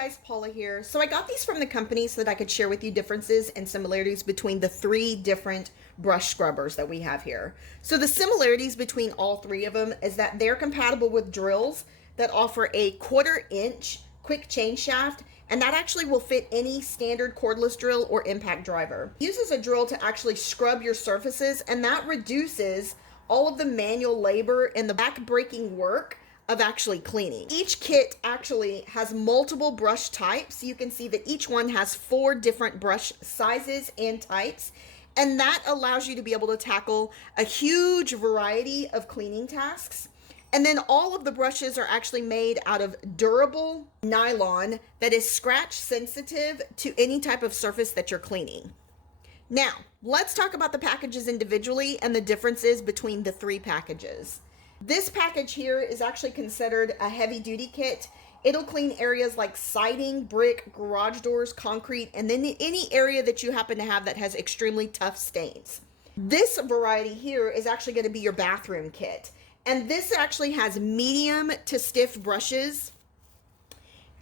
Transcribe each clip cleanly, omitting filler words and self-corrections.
guys, Paula here. So I got these from the company so that I could share with you differences and similarities between the 3 different brush scrubbers that we have here. So the similarities between all 3 of them is that they're compatible with drills that offer a 1/4 inch quick change shaft, and that actually will fit any standard cordless drill or impact driver. It uses a drill to actually scrub your surfaces, and that reduces all of the manual labor and the back-breaking work of actually cleaning. Each kit actually has multiple brush types. You can see that each one has 4 different brush sizes and types, and that allows you to be able to tackle a huge variety of cleaning tasks. And then all of the brushes are actually made out of durable nylon that is scratch sensitive to any type of surface that you're cleaning. Now, let's talk about the packages individually and the differences between the 3 packages. This package here is actually considered a heavy duty kit. It'll clean areas like siding, brick, garage doors, concrete, and then any area that you happen to have that has extremely tough stains. This variety here is actually going to be your bathroom kit. And this actually has medium to stiff brushes.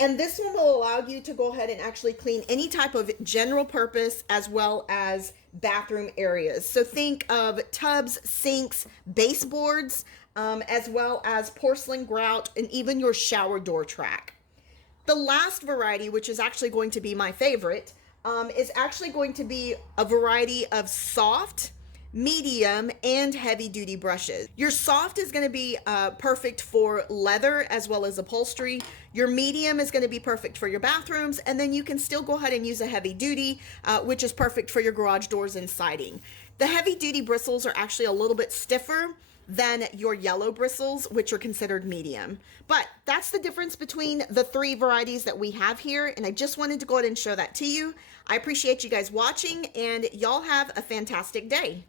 And this one will allow you to go ahead and actually clean any type of general purpose as well as bathroom areas. So think of tubs, sinks, baseboards, as well as porcelain grout and even your shower door track. The last variety, which is actually going to be my favorite, is actually going to be a variety of soft, medium, and heavy duty brushes. Your soft is going to be perfect for leather as well as upholstery. Your medium is going to be perfect for your bathrooms, and then you can still go ahead and use a heavy duty, which is perfect for your garage doors and siding. The heavy duty bristles are actually a little bit stiffer than your yellow bristles, which are considered medium. But that's the difference between the 3 varieties that we have here, and I just wanted to go ahead and show that to you. I appreciate you guys watching, and y'all have a fantastic day.